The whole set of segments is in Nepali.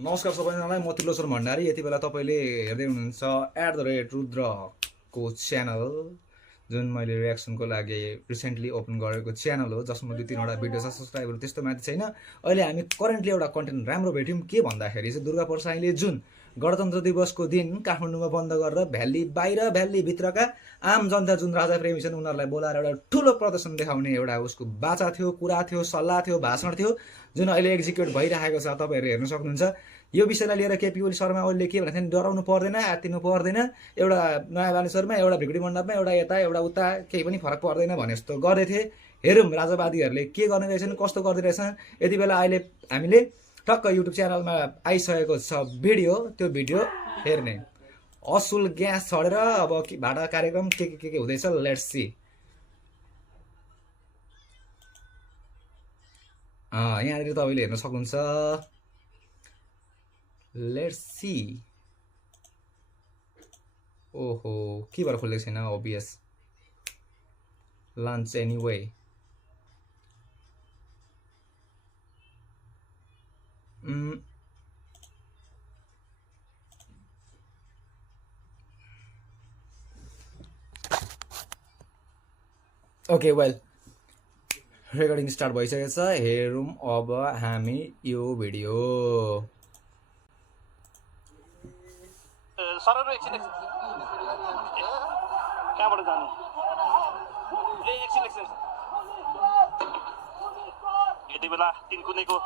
नमस्कार सबैजनालाई, म त्रिलोचन भण्डारी। यति बेला तपाईँले हेर्दै हुनुहुन्छ @रुद्रको च्यानल, जुन मैले रियाक्सनको लागि रिसेन्टली ओपन गरेको च्यानल हो, जसमा 2-3वटा भिडियो छ। सब्सक्राइबर त्यस्तो माथि छैन। अहिले हामी करेन्टली एउटा कन्टेन्ट राम्रो भेट्यौँ। के भन्दाखेरि चाहिँ दुर्गा प्रसाईले जुन गणतन्त्र दिवसको दिन काठमाडौँमा बन्द गरेर भ्याली भित्रका आम जनता जुन राजा प्रेमी छन् उनीहरूलाई बोलाएर एउटा ठुलो प्रदर्शन देखाउने एउटा उसको बाचा थियो, कुरा थियो, सल्लाह थियो, भाषण थियो, जुन अहिले एक्जिक्युट भइरहेको छ। तपाईँहरू हेर्न सक्नुहुन्छ। यो विषयलाई लिएर केपी ओली शर्मा ओलीले के भनेको थिएन, डराउनु पर्दैन, आत्तिनु पर्दैन, एउटा नयाँ बानेश्वरमा, एउटा भिगुडी मण्डपमा, एउटा यता एउटा उता, केही पनि फरक पर्दैन भने जस्तो गर्दै थिए। हेरौँ राजावादीहरूले के गर्ने रहेछन्, कस्तो गर्दै रहेछन्। यति बेला अहिले हामीले टक्क युट्युब च्यानलमा आइसकेको छ भिडियो, त्यो भिडियो हेर्ने। असुल ग्यास छडेर अब भाडा कार्यक्रम के हुँदैछ, लेट्स सी। यहाँनिर तपाईँले हेर्न सक्नुहुन्छ। Let's see. ओहो, के भएर खोलेको छैन? Obvious lunch anyway. Okay, well recording start भइसकेको छ। हेरौँ अब हामी यो भिडियो। सरहरू एकछिन कहाँबाट जाने? एकछिन यति बेला तिनकुनेको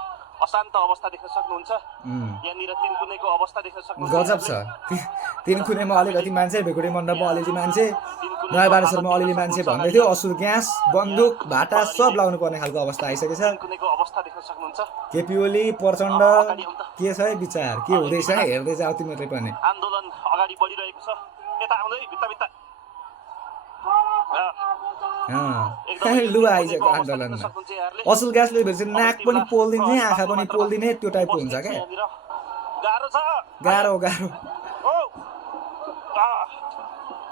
अशान्त अवस्था देख्न सक्नुहुन्छ। यहाँनिर तिनकुनेको अवस्था देख्न सक्नुहुन्छ। गजब छ। तिनकुनेमा अलिकति मान्छे, भेगुडी मण्डपमा अलिअलि मान्छे, नयाँ बानेश्वरमा अलिअलि मान्छे भन्दै थियो। असुल ग्यास, बन्दुक, भाटा सब लाउनु पर्ने खालको अवस्था आइसकेको छ। तिनकुनेको अवस्था देख्न सक्नुहुन्छ। केपी ओली, प्रचण्ड के छ है विचार, के हुँदैछ हेर्दै जाऊ तिमीहरूले पनि। आन्दोलन अगाडि बढिरहेको छ। यता आउँदै भित्ता लुवा आइसक्यो आन्दोलनमा। असुल ग्यासले भेट्छ नाक पनि पोल्दिने, आँखा पनि पोल्दिने, त्यो टाइपको हुन्छ क्या। गाह्रो छ, गाह्रो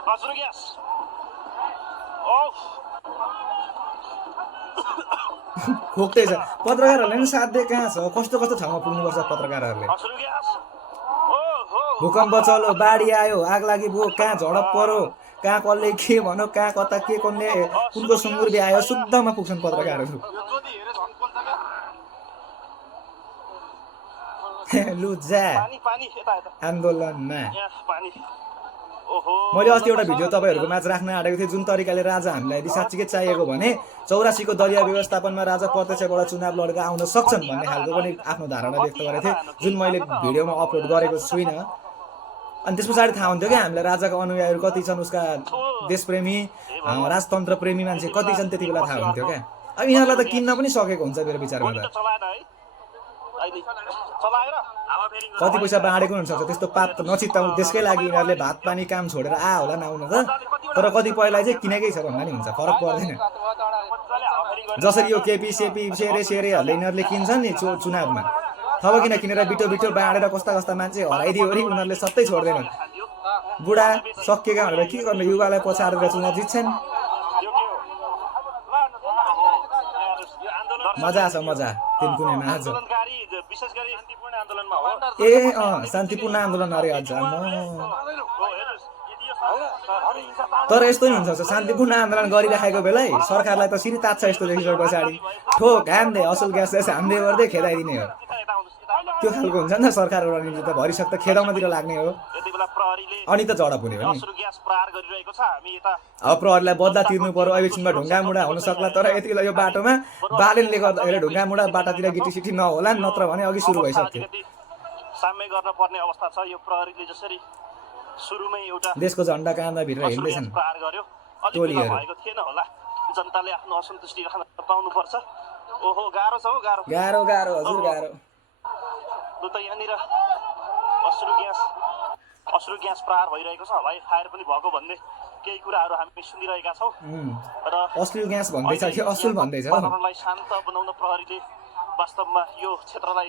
हजुर ग्यास खोक्दैछ। पत्रकारहरूले पनि साथ दिए कहाँ छ? कस्तो ठाउँमा पुग्नुपर्छ पत्रकारहरूले? भूकम्प चल्यो, बाढी आयो, आग लागि भयो, कहाँ झडप पर्यो, कहाँ कसले के भन्यो, कहाँ कता के कसले कुनको सुँगुर आयो, शुद्धमा पुग्छन् पत्रकारहरू। लु जा आन्दोलनमा। मैले अस्ति एउटा भिडियो तपाईँहरूको माझ राख्न आँटेको थिएँ, जुन तरिकाले राजा हामीलाई यदि साँच्चीकै चाहिएको भने 84को दलीय व्यवस्थापनमा राजा प्रत्यक्षबाट चुनाव लडेर आउन सक्छन् भन्ने खालको पनि आफ्नो धारणा व्यक्त गरेको थिएँ, जुन मैले भिडियोमा अपलोड गरेको छुइनँ। अनि त्यस पछाडि थाहा हुन्थ्यो क्या हामीलाई राजाको अनुयायीहरू कति छन्, उसका देशप्रेमी राजतन्त्र प्रेमी मान्छे कति छन्, त्यति बेला थाहा हुन्थ्यो क्या। अब यिनीहरूलाई त किन्न पनि सकेको हुन्छ मेरो विचारमा त। कति पैसा बाँडेको हुनसक्छ, त्यस्तो पाप त नचित्ताउनु। त्यसकै लागि यिनीहरूले भात पानी काम छोडेर होला नआउन त, तर कतिपयलाई चाहिँ किनेकै छ भन्दा नि हुन्छ, फरक पर्दैन। जसरी यो केपी सेपी सेरेहरूले यिनीहरूले किन्छन् नि चुनावमा, अब किनेर बिटो बाँडेर कस्ता मान्छे हराइदियो भने उनीहरूले सबै छोड्दैनन्। बुढा सकिएका भनेर के गर्ने, युवालाई पछाडेर चुनाव जित्छन्। मजा छ मजा तिनकुनेमा आज। शान्तिपूर्ण आन्दोलन अरे अझ। तर यस्तो नि हुन्छ, शान्तिपूर्ण आन्दोलन गरिराखेको बेलै सरकारलाई त सिरी तात्छ। यस्तो देखिसके पछाडि ठोक हान्दै असुल ग्यास हान्दै गर्दै खेदाइदिने हो, त्यो खालको हुन्छ नि त। सरकारको रणनीति त भरिसक्दा खेदाउनतिर लाग्ने हो, अनि त झडप हुने हो नि। अब प्रहरीलाई बदला तिर्नु पर्यो। एकछिनमा ढुङ्गा मुढा हुन सक्ला, तर यति बेला यो बाटोमा बालेनले गर्दाखेरि ढुङ्गा मुढा बाटातिर गिटीसिटी नहोला, नत्र भने अघि सुरु भइसक्थ्यो। साम्य गर्न पर्ने अवस्था छ। यो प्रहरीले जसरी सुरुमै एउटा देशको झण्डा काँधा भित्र हिँड्दैछन् प्रहार गर्यो, टोलीहरू। भएको थिएन होला। जनताले आफ्नो असन्तुष्टि राख्न पाउनुपर्छ। ओहो गाह्रो छ, गाह्रो हजुर गाह्रो। लु त यहाँनिर अश्रु ग्यास प्रहार भइरहेको छ, हवाई फायर पनि भएको भन्ने केही कुराहरू हामी सुनिरहेका छौँ। र अश्रु ग्यास भन्दैछ कि असुल भन्दैछ? वातावरणलाई शान्त बनाउन प्रहरीले वास्तवमा यो क्षेत्रलाई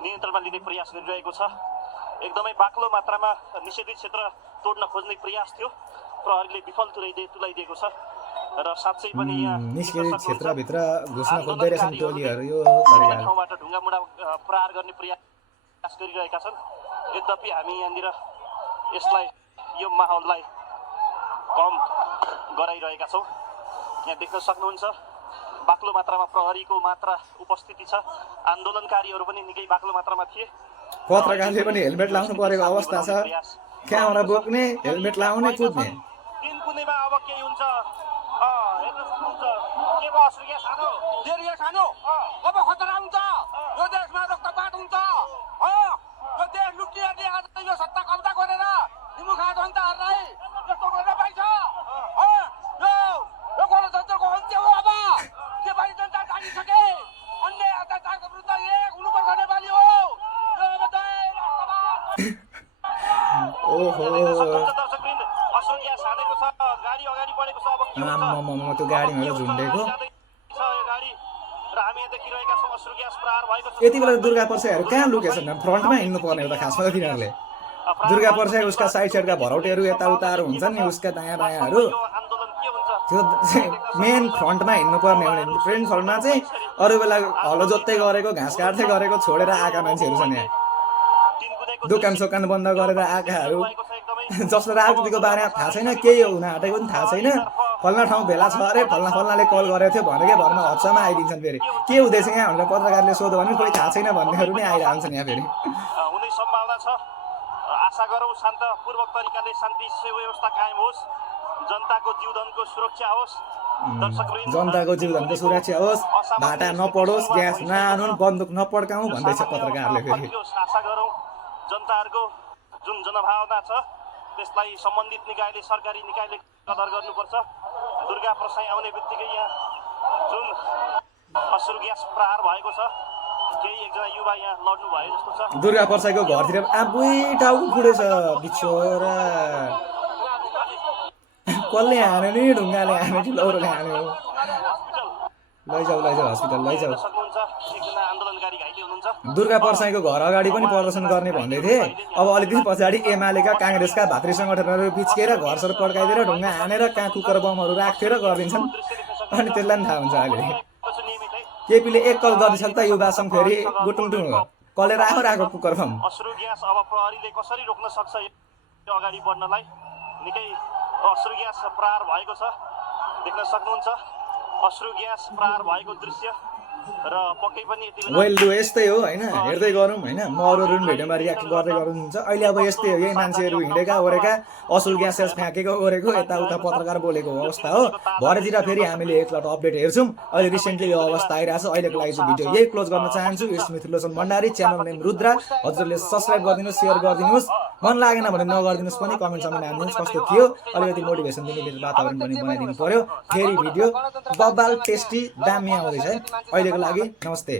नियन्त्रणमा लिने प्रयास गरिरहेको छ। एकदमै बाक्लो मात्रामा निषेधित क्षेत्र तोड्न खोज्ने प्रयास थियो, प्रहरीले विफल तुल्याइदिएको छ। र साँच्चै पनि यहाँ निष्क्रिय क्षेत्रभित्र घुस्न खोज्दै रहेछन् टोलीहरू यो विभिन्न ठाउँबाट ढुङ्गामुढा प्रहार गर्ने प्रयास गरिरहेका छन्। यद्यपि हामी यहाँनिर यसलाई यो माहौललाई कम गराइरहेका छौँ। यहाँ देख्न सक्नुहुन्छ बाक्लो मात्रामा प्रहरीको मात्रा उपस्थिति छ। आन्दोलनकारीहरू पनि निकै बाक्लो मात्रामा थिए। पत्रकारले पनि हेलमेट लाउनु परेको अवस्था छ। क्यामेरा बोक्ने, हेलमेट लाउने, कुद्ने। तीन कुनैमा अब के हुन्छ हेर्न सक्नुहुन्छ। के भयो असर ग्यास खानु? जेल ग्यास खानु? अब खतरा हुन्छ। यो देशमा रक्तपात हुन्छ। यो देश लुटियाले आज यो सत्ता कब्जा गरेर निमुखा जनताहरूलाई यस्तो गर्न पाइन्छ। यो गणतन्त्रको अन्त्य हो। अब नेपाली जनता जानिसके। अन्य अत्याचारको विरुद्ध एक हुनुपर्छ नेपाली हो। यो अब चाहिँ रक्तपात। ओहो दर्शकवृन्द असर ग्यास हालेको छ। गाडी अगाडि बढेको छ। अब के हुन्छ? त्यो गाडीमा झुन्डेको यति बेला दुर्गा पर्साईहरू कहाँ लुकेछन्? फ्रन्टमा हिँड्नु पर्ने हो त खासमा त तिनीहरूले। दुर्गा पर्साई उसका साइडका भरौटेहरू यताउताहरू हुन्छन् नि, उसका दायाँ बायाँहरू, त्यो मेन फ्रन्टमा हिँड्नु पर्ने हो नि। ट्रेन फलमा चाहिँ अरू बेला हलो जोत्दै गरेको, घाँस काट्दै गरेको छोडेर आएका मान्छेहरू छन् यहाँ। दोकान सोकान बन्द गरेर आएकाहरू, जसलाई राजनीतिको बारेमा थाहा छैन, केही हुन आँटेको पनि थाहा छैन। फल्ना ठाउँ भेला छ अरे, फल्नाले कल गरेको थियो भनेकै भरमा हप्सामा आइदिन्छन्। फेरि के हुँदैछ यहाँ भनेर पत्रकारले सोध्यो भने कोही थाहा छैन भन्नेहरू नै आइरहन्छन् यहाँ। फेरि हुने सम्भावना छ। आशा गरौँ शान्तपूर्वक तरिकाले शान्ति व्यवस्था कायम होस्, जनताको जीवनको सुरक्षा होस्। जनताको जीवनको सुरक्षा होस्, भाटा नपडोस्, ग्यास नआनुन्, बन्दुक नपड्काउँ भन्दैछ पत्रकारले। फेरि आशा गरौँ जनताहरूको जुन जनभावना छ त्यसलाई सम्बन्धित निकायले, सरकारी निकायले कदर गर्नुपर्छ। दुर्गा पर्साई आउने बित्तिकै यहाँ जुन अश्रु ग्यास प्रहार भएको छ, केही एकजना युवा यहाँ लड्नु भयो जस्तो छ। दुर्गा पर्साईको घरतिर आफै टाउको फुटेछ बिचोरा। कसले हान्यो नि? ढुङ्गाले हान्यो कि लौरोले हान्यो? लैजाऊ हस्पिटल लैजाऊ। दुर्गा पर्साईको घर अगाडि पनि प्रदर्शन गर्ने भन्दै थिए। अब अलिकति पछाडि एमालेका, काङ्ग्रेसका भातृ सङ्गठनहरू पिच्केर घरसर पड्काइदिएर ढुङ्गा हानेर कहाँ कुकर बमहरू राखेर गरिदिन्छन्। अनि त्यसलाई पनि थाहा हुन्छ अहिले। केपीले एक कल गर्दैछ त युवा सङ्घ फेरि गुटुङटुङ हो। कसले राखेको कुकर बम? अश्रु ग्यास अब प्रहरीले कसरी रोक्न सक्छ यो अगाडि बढ्नलाई? निकै अश्रु ग्यास प्रहार भएको छ, देख्न सक्नुहुन्छ। अश्रु ग्यास प्रहार भएको दृश्य र पक्कै पनि वेल लु यस्तै हो हैन, हेर्दै गरौँ हैन। म अरू भिडियोमा रियाक्ट गर्दै गर्नुहुन्छ। अहिले अब यस्तै हो, यही मान्छेहरू हिँडेका ओरेका असुल ग्यास फ्याँकेको ओरेको यताउता पत्रकार बोलेको अवस्था हो। भरेतिर फेरि हामीले एकलट अपडेट हेर्छौँ। अहिले रिसेन्टली यो अवस्था आइरहेको छ। अहिलेको लागि चाहिँ भिडियो यही क्लोज गर्न चाहन्छु। यसमी त्रिलोचन भण्डारी, च्यानल नेम रुद्रा। हजुरले सब्सक्राइब गरिदिनुहोस्, सेयर गरिदिनुहोस्, मन लागेन भने नगरिदिनुहोस् पनि, कमेन्टसम्म हालिदिनुहोस् कस्तो थियो। अलिकति मोटिभेसन दिने वातावरण पनि बनाइदिनु पर्यो। फेरि भिडियो बबाल टेस्टी दामी आउँदैछ है। अहिलेको लागि नमस्ते।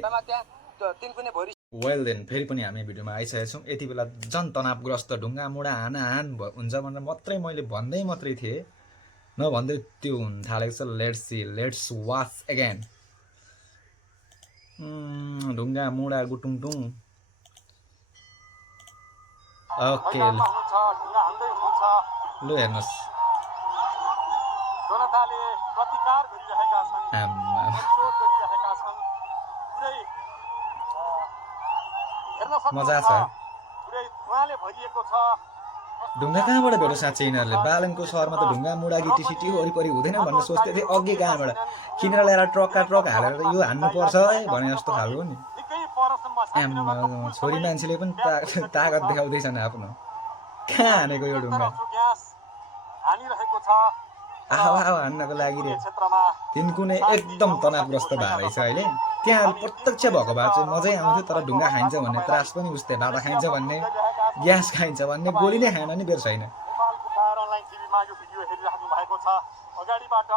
वेल देन फेरि पनि हामी भिडियोमा आइसकेका छौँ। यति बेला जनतनावग्रस्त ढुङ्गा मुढा हान हुन्छ भनेर मात्रै मैले भन्दै मात्रै थिएँ, नभन्दै त्यो हुन थालेको छ। Let's watch again. ढुङ्गा मुढा गुटुङटुङ। ओके लु हेर्नुहोस्। जनताले प्रतिकार गरिरहेका छन्, विरोध गरिरहेका छन्। पुरै हेर्न सक्नुहुन्छ मजा छ। पुरै धुवाँले भरिएको छ। ढुङ्गा कहाँबाट भेट्यो साँच्चै यिनीहरूले? बालनको सहरमा त ढुङ्गा मुढा गिटी सिटी वरिपरि हुँदैन भनेर सोच्दै थिएँ। अघि कहाँबाट किनेर ल्याएर ट्रक हालेर यो हान्नुपर्छ है भने जस्तो खालको नि। छोरी मान्छेले पनि तागत देखाउँदैछन् आफ्नो। कहाँ हानेको यो ढुङ्गा? हानिरहेको छ। आहा हान्नको लागि रे तिनकुने एकदम तनावग्रस्त भएर रहेछ अहिले। त्यहाँ प्रत्यक्ष भएको भए चाहिँ मजै आउँथ्यो। तर ढुङ्गा खाइन्छ भन्ने त्रास पनि उस्तै, भाडा खाइन्छ भन्ने, ग्यास खाइन्छ भन्ने, गोली नै खाएन नि बेर छैन। अनलाइन टिभीमा यो भिडियो हेरिराख्नु भएको छ। अगाडिबाट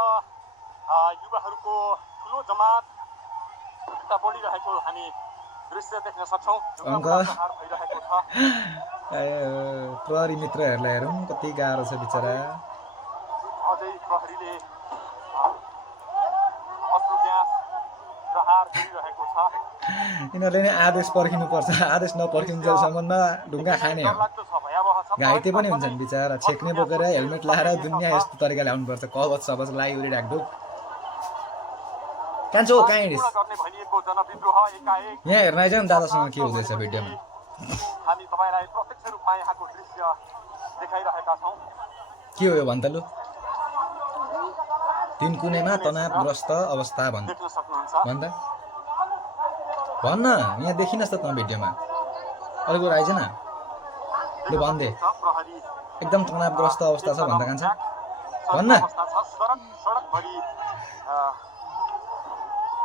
युवाहरूको ठुलो जमात यता बढिरहेको हामी दृश्य देख्न सक्छौँ। भइरहेको छ। प्रहरी मित्रहरूलाई हेरौँ कति गाह्रो छ बिचरा। अझै प्रहरीले अश्रु ग्यास प्रहार गरिरहेको छ। यिनीहरूले नै आदेश पर्खिनुपर्छ। आदेश नपर्खिन्जेलसम्म ढुङ्गा खाने हो। लाग्दो छ, भयावह छ। घाइते पनि हुन्छन् बिचरा छेक्ने बोकेर हेलमेट लाएर दुनियाँ यस्तो तरिकाले आउनुपर्छ कवच सबच लाइवरी ढाकढुक कान्छो कहाँ हिँडिस् गर्ने भनिएको जनविद्रोह एकाएक यहाँ हेर्न आइज नि दादासँग के हुँदैछ भिडियोमा हामी तपाईँलाई प्रत्यक्ष रूपमा यहाँको दृश्य देखाइरहेका छौँ। के हो यो भन् त लु तिन कुनैमा तनावग्रस्त अवस्था भन् देख्न सक्नुहुन्छ भन् त भन्न यहाँ देखिनस् त त भिडियोमा अलिक आइज न लु भन्दे प्रहरी एकदम तनावग्रस्त अवस्था छ भन्दा कान्छ भन्न अवस्था छ। सडकभरि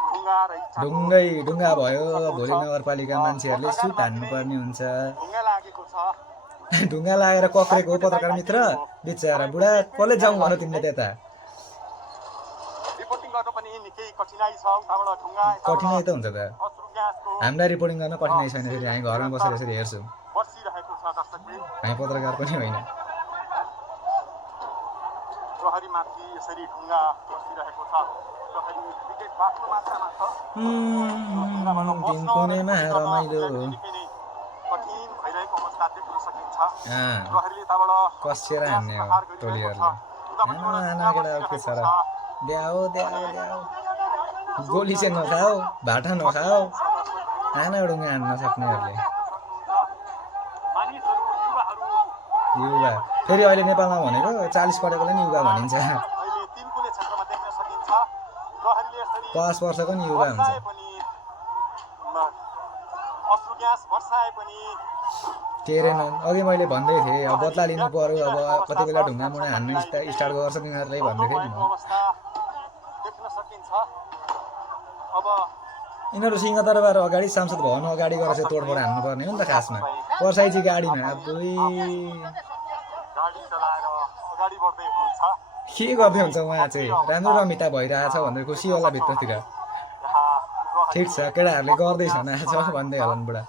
ढुङ्गा र इँटा ढुङ्गा भयो भोलि नगरपालिका मान्छेहरूले सुट हान्नुपर्ने हुन्छ ढुङ्गा लागेको छ। ढुङ्गा लागेर कक्रेको हो पत्रकार मित्र बिचरा बुढा कसले जाउँ भन तिमीले त्यता रिपोर्टिङ गर्न पनि निकै कठिनाइ छ। उताबाट ढुङ्गा कठिनाइ त हुन्छ त अश्रु ग्यासको हामीलाई रिपोर्टिङ गर्न कठिनाइ छैन फेरि हामी घरमा बसेर यसरी हेर्छौँ बसिरहेको छ दर्शकवृन्द। हामी पत्रकार पनि होइन प्रहरीमाथि यसरी ढुङ्गा बसिरहेको छ। प्रहरी विकेट बाक्लो मात्रामा छ। तिन कुनैमा रमाइलो निकै नै कठिन भइरहेको अवस्था देख्न सकिन्छ। अँ, प्रहरीले यताबाट कसेर हान्ने हो टोलीहरूले आना केटा के छ र द्याओ द्याओ द्याओ गोली चाहिँ नखाओ भाटा नखाओ आना ढुङ्गा हान्न सक्नेहरूले मानिसहरू युवाहरू युवा फेरि अहिले नेपालमा भनेको 40 पढेकोलाई नि युवा भनिन्छ अहिले तीन कुने क्षेत्रमा देख्न सकिन्छ। प्रहरीले यसरी 5 वर्षको नि युवा हुन्छ वर्षाए पनि अश्रु ग्यास वर्षाए पनि के अरे अघि मैले भन्दै थिएँ अब बदला लिनु पर्यो अब कति बेला ढुङ्गा मुढा हान्नु स्टार्ट गर्छ तिनीहरूले भन्दै थिएँ नि म अवस्था देख्न सकिन्छ। अब यिनीहरू सिंहदरबार अगाडि सांसद भवन अगाडि गएर चाहिँ तोडफोड हान्नुपर्ने हो नि त खासमा पर्साइची गाडीमा अबुई गाडी चलाएर अगाडि बढ्दै हुनुहुन्छ। के गर्दै हुन्छ उहाँ चाहिँ राम्रो रमिता भइरहेछ भन्दै खुसी होला भित्रतिर यहाँ ठिक छ केटाहरूले गर्दैछ नाच भन्दै होला नि बुढा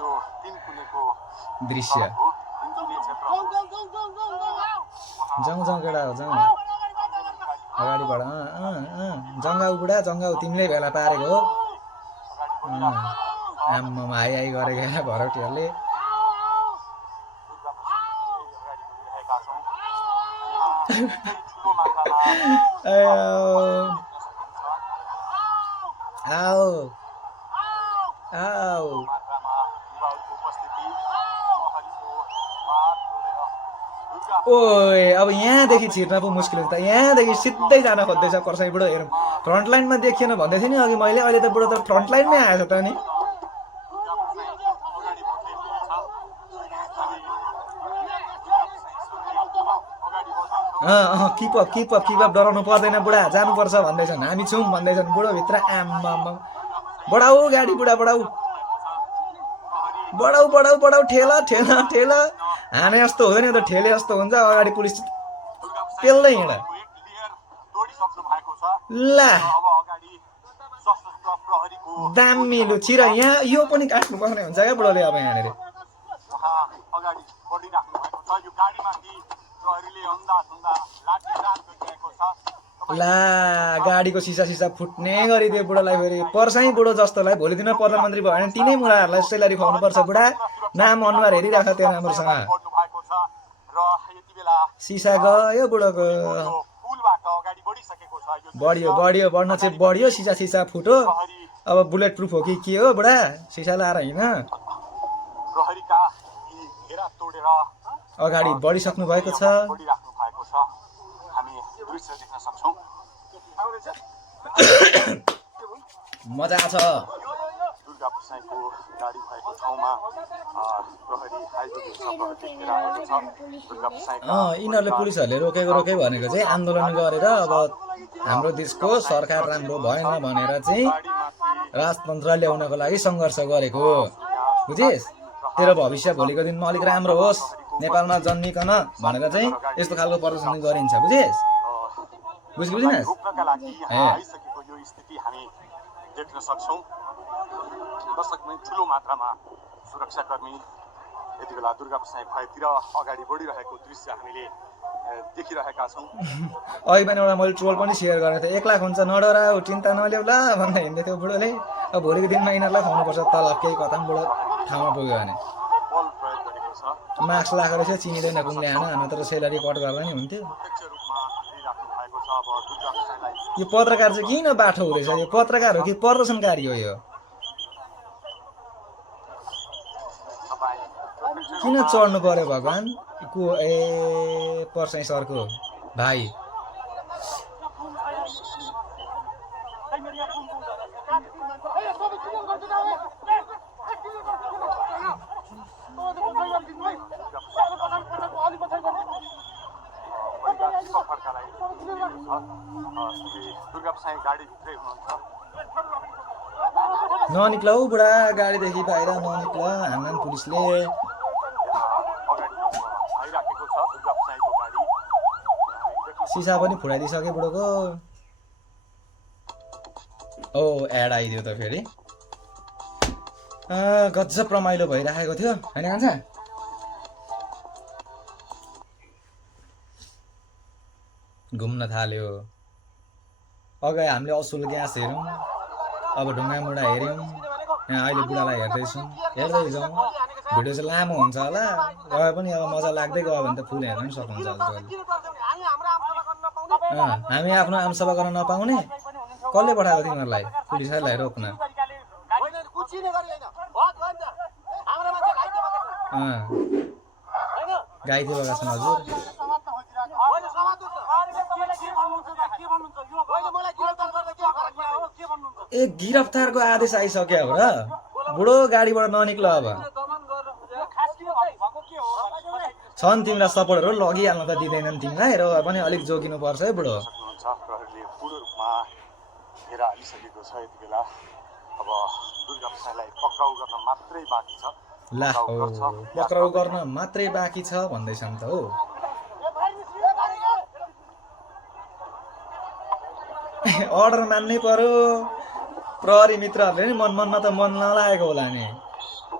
यो तीन कुनेको दृश्य हो। तीन कुने क्षेत्र हो। जाउँ जाउँ केटा हो जाउँ अगाडिबाट जङ्गाउ बुढा जङ्गाउ तिमीले भेला पारेको हो आम्मामा हाई हाई गरेको होइन भरौटीहरूले आओ आओ ओए अब यहाँदेखि छिर्न पो मुस्किल हुन्छ त यहाँदेखि सिधै जान खोज्दैछ कर्साई बुढो हेरौँ फ्रन्ट लाइनमा देखिएन भन्दै थिएँ नि अघि मैले अहिले त बुढो त फ्रन्ट लाइनमै आएछ त नि किपअप डराउनु पर्दैन बुढा जानुपर्छ भन्दैछन् हामी छौँ भन्दैछन् बुढो भित्र आम्मा बढाऊ गाडी बुढा बढाऊ बढाऊ बढाऊ बढाऊ ठेला ठेला ठेला हाने जस्तो हुँदैन त ठेले जस्तो हुन्छ अगाडि पुलिस पेल्दै हिँड ला दामी लु छिर यहाँ यो पनि काट्नुपर्ने हुन्छ क्या बुढोले अब यहाँनिर ला गाडीको सिसा फुट्ने गरिदियो बुढोलाई फेरि पर्साई बुढो जस्तोलाई भोलि दिनमा प्रधानमन्त्री भयो भने तिनै मुलाहरूलाई सेलारी खुवाउनुपर्छ बुढा नाम अनुहार हेरिरहेको त्यो राम्रोसँग सिसा गयो बुढोको बढियो बढियो बढ्न चाहिँ बढियो सिसा फुट्यो अब बुलेट प्रुफ हो कि के हो बुढा सिसा लाएर होइन अगाडि बढिसक्नु भएको छ मजा छ यिनीहरूले पुलिसहरूले रोकेको भनेको चाहिँ आन्दोलन गरेर अब हाम्रो देशको सरकार राम्रो भएन भनेर चाहिँ राजतन्त्र ल्याउनको लागि सङ्घर्ष गरेको बुझिस् तेरो भविष्य भोलिको दिनमा अलिक राम्रो होस् नेपालमा जन्मिकन भनेर चाहिँ यस्तो खालको प्रदर्शन गरिन्छ बुझिस् बुझिनस् देख्न सक्छौँ दर्शकमै ठुलो मात्रामा सुरक्षाकर्मी यति बेला दुर्गा प्रसाद भएतिर अगाडि बढिरहेको दृश्य हामीले देखिरहेका छौँ। अघि पनि एउटा मैले ट्रोल पनि सेयर गरेको थिएँ 1 लाख हुन्छ नडरा चिन्ता नल्याउ ल भन्दै हिँड्दै थियो बुढोले अब भोलिको दिनमा यिनीहरूलाई खुवाउनुपर्छ तलब केही कता पनि बुढो ठाउँमा पुग्यो भने बल प्रयोग गरेको छ। मार्क्स लगाएको रहेछ चिनिँदैन कुनले हान तर सेलरी कट गर्दा नि हुन्थ्यो प्रत्यक्ष रूपमा हेरिराख्नु भएको छ। अब दुर्गा प्रसाईलाई यो पत्रकार चाहिँ किन बाठो हुँदैछ यो पत्रकार हो कि प्रदर्शनकारी हो यो तपाईँ किन चढ्नु पर्यो भगवान् को ए पर्साई सरको भाइ दुर्गा प्रसाई गाडीभित्रै हुनुहुन्छ। ननिक्ल हौ बुढा गाडीदेखि बाहिर ननिक्ल हान्नान् पुलिसले अगाडि आइराखेको छ दुर्गा प्रसाईको गाडी। सिसा पनि फुटाइदिइसके बुढोको ओ एड आइदियो त फेरि गजब रमाइलो भइराखेको थियो होइन कान्छा घुम्न थाल्यो अगाडि हामीले असुल ग्यास हेऱ्यौँ अब ढुङ्गा मुढा हेऱ्यौँ यहाँ अहिले बुढालाई हेर्दैछौँ हेर्दै जाउँ भिडियो चाहिँ लामो हुन्छ होला गए पनि अब मजा लाग्दै गयो भने त फुल हेर्न पनि सक्नुहुन्छ हामी आफ्नो आमसभा गर्न नपाउने कसले पठाएको तिमीहरूलाई पुलिसलाई रोक्न घाइते भएका छन् हजुर ए गिरफ्तारको आदेश आइसक्यो हो र बुढो गाडीबाट ननिक्ल अब छन् तिमीलाई सपोर्टहरू लगिहाल्न त दिँदैनन् तिमीलाई र पनि अलिक जोगिनु पर्छ है बुढो प्रहरीले पूर्ण रूपमा घेरा हालिसकेको छ यति बेला। अब दुर्गा प्रसाईलाई पक्राउ गर्न मात्रै बाँकी छ। ला पक्राउ गर्न मात्रै बाँकी छ भन्दैछन् त हो अर्डर मान्नै पर्यो प्रहरी मित्रहरूले नि मनमा त मन नलागेको होला नि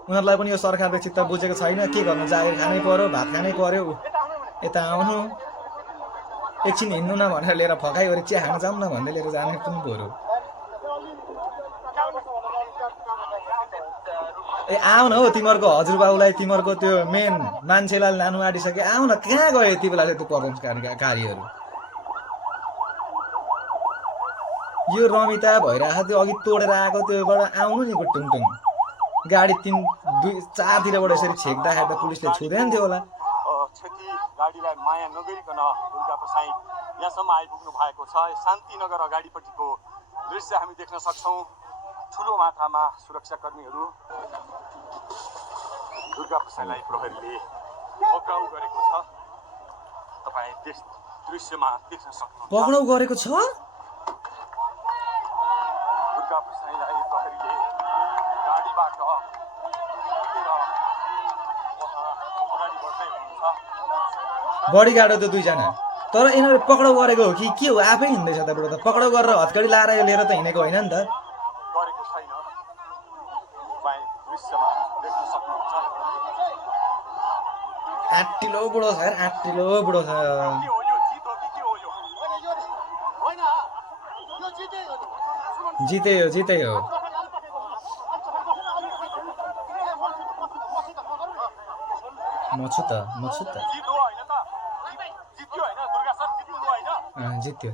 उनीहरूलाई पनि यो सरकारले चित्त बुझेको छैन के गर्नु जागिर खानै पर्यो भात खानै पर्यो यता आउनु एकछिन हिँड्नु न भनेर लिएर फकाइवरी चिया खान जाऊँ न भन्दै लिएर जाने पनि पऱ्यो ए आऊ न हौ तिमीहरूको हजुरबाउलाई तिमीहरूको त्यो मेन मान्छेलाई लानु आँटिसक्यो आऊ न कहाँ गयो यति बेला चाहिँ त्यो प्रदर्शनकारीहरू यो रमिता भइरहेको त्यो अघि तोडेर आएको त्योबाट आउनु नि टुङटुङ गाडी 3-2-4तिरबाट यसरी छेक्दाखेरि त पुलिसले छुँदैन थियो होला क्षति गाडीलाई माया नगरिकन दुर्गा प्रसाई यहाँसम्म आइपुग्नु भएको छ। शान्तिनगर अगाडिपट्टिको दृश्य हामी देख्न सक्छौँ। ठुलो मात्रामा सुरक्षाकर्मीहरू दुर्गा प्रसाईलाई प्रहरीले पक्राउ गरेको छ। तपाईँ त्यस दृश्यमा देख्न सक्नुहुन्छ। पक्राउ गरेको छ दुर्गा प्रसाईलाई प्रहरीले गाडीबाट अगाडि बढ्दै हुनुहुन्छ। बडी गाडो त 2 जना तर यिनीहरू पक्राउ गरेको हो कि के हो आफै हिँड्दैछ त बुढो त पक्राउ गरेर हत्कडी लाएर यो लिएर त हिँडेको होइन नि त गरेको छैन। तपाईँ दृश्यमा देख्न सक्नुहुन्छ। आँटिलो बुढो छ यार आँटिलो बुढो छ के हो यो जित हो कि के हो यो? होइन यो जिते हो म छु त जित हो होइन त? जित्यो होइन दुर्गा सर जित्नु होइन? जित्यो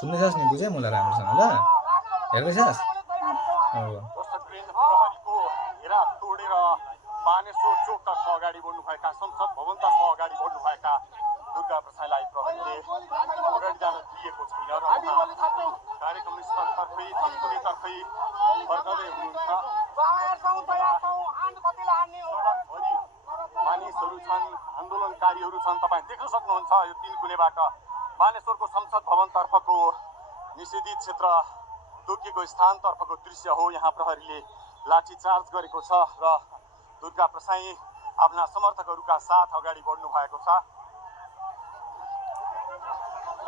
सुन्दैछस् नि बुझे मलाई राम्रोसँग ल हेर्दैछस् प्रहरीको घेरा तोडेर बानेश्वर चोकतर्फ अगाडि बढ्नुभएका संसद भवनतर्फ अगाडि बढ्नुभएका दुर्गा प्रसाईलाई प्रहरीले अगाडि जान दिएको छैन र कार्यक्रम स्थलतर्फै तिनकुनेतर्फै फर्कँदै हुनुहुन्छ। सडकभरि मानिसहरू छन्, आन्दोलनकारीहरू छन्। तपाईँ देख्न सक्नुहुन्छ यो तिनकुनेबाट बानेश्वरको संसद भवनतर्फको निषेधित क्षेत्र तोकिएको स्थानतर्फको दृश्य हो। यहाँ प्रहरीले लाठीचार्ज गरेको छ र दुर्गा प्रसाई आफ्ना समर्थकहरूका साथ अगाडि बढ्नु भएको छ।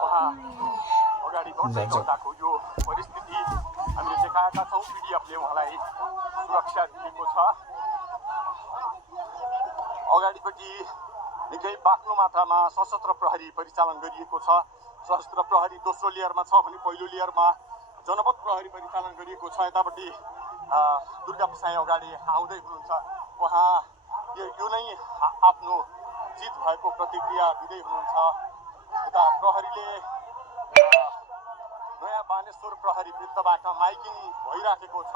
उहाँ अगाडि बढ्दै गर्दाको यो परिस्थिति हामीले देखाएका छौँ। पिडिएफले उहाँलाई सुरक्षा दिएको छ। अगाडिपट्टि निकै बाक्लो मात्रामा सशस्त्र प्रहरी परिचालन गरिएको छ। सशस्त्र प्रहरी दोस्रो लेयरमा छ भने पहिलो लेयरमा जनपद प्रहरी परिचालन गरिएको छ। यतापट्टि दुर्गा प्रसाई अगाडि आउँदै हुनुहुन्छ। उहाँ यो नै आफ्नो जित भएको प्रतिक्रिया दिँदै हुनुहुन्छ। यता प्रहरीले नयाँ बानेश्वर प्रहरी वृत्तबाट माइकिङ भइराखेको छ।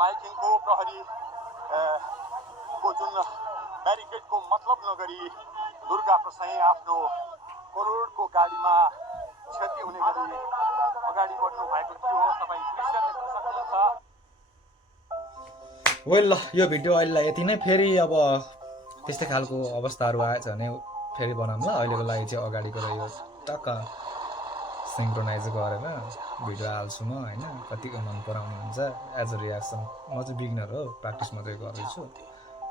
माइकिङको प्रहरी को जुन ब्यारिकेडको मतलब नगरी दुर्गा प्रसाई आफ्नो करोडको गाडीमा क्षति हुने गरी अगाडि बढ्नु भएको थियो। तपाईँ दृश्य देख्न सक्नुहुन्छ। वेल ल यो भिडियो अहिलेलाई यति नै। फेरि अब त्यस्तै खालको अवस्थाहरू आएछ भने फेरि बनाऊँ ल। अहिलेको लागि चाहिँ अगाडिको र यो टक्क सिङ्क्रोनाइज गरेर भिडियो हाल्छु म होइन। कतिको मन पराउनुहुन्छ एज अ रियाक्सन। म चाहिँ बिगिनर हो, प्र्याक्टिस मात्रै गर्दैछु।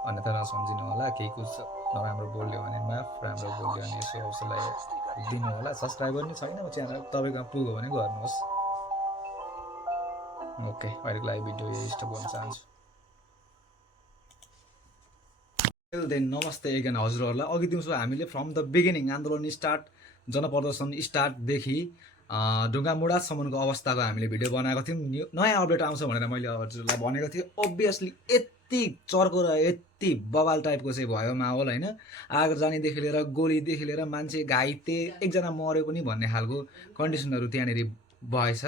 अन्यथा नसम्झिनु होला। केही कुछ नराम्रो बोल्यो भने माफ, राम्रो बोल्यो भने यसो उसलाई दिनु होला। सब्सक्राइब गर्ने छैन म च्यानल, तपाईँकोमा पुग्यो भने गर्नुहोस्। ओके, अहिलेको लागि भिडियो यही स्टप गर्न चाहन्छु। देन नमस्ते एगेन हजुरहरूलाई। अघि दिउँसो हामीले फ्रम द बिगिनिङ आन्दोलन स्टार्ट, जनप्रदर्शन स्टार्टदेखि ढुङ्गामुढासम्मको अवस्थाको हामीले भिडियो बनाएको थियौँ। नयाँ अपडेट आउँछ भनेर मैले हजुरलाई भनेको थिएँ। अभियसली यति चर्को र यति बवाल टाइपको चाहिँ भयो माहौल होइन। आगो जानेदेखि लिएर गोलीदेखि लिएर मान्छे घाइते, एकजना मऱ्यो पनि भन्ने खालको कन्डिसनहरू त्यहाँनिर भएछ।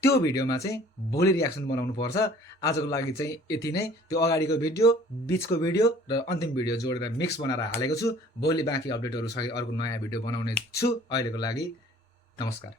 त्यो भिडियोमा चाहिँ भोलि रियाक्सन बनाउनु पर्छ। आजको लागि चाहिँ यति नै। त्यो अगाडिको भिडियो, बिचको भिडियो र अन्तिम भिडियो जोडेर मिक्स बनाएर हालेको छु। भोलि बाँकी अपडेटहरू सँगै अर्को नयाँ भिडियो बनाउने छु। अहिलेको लागि नमस्कार।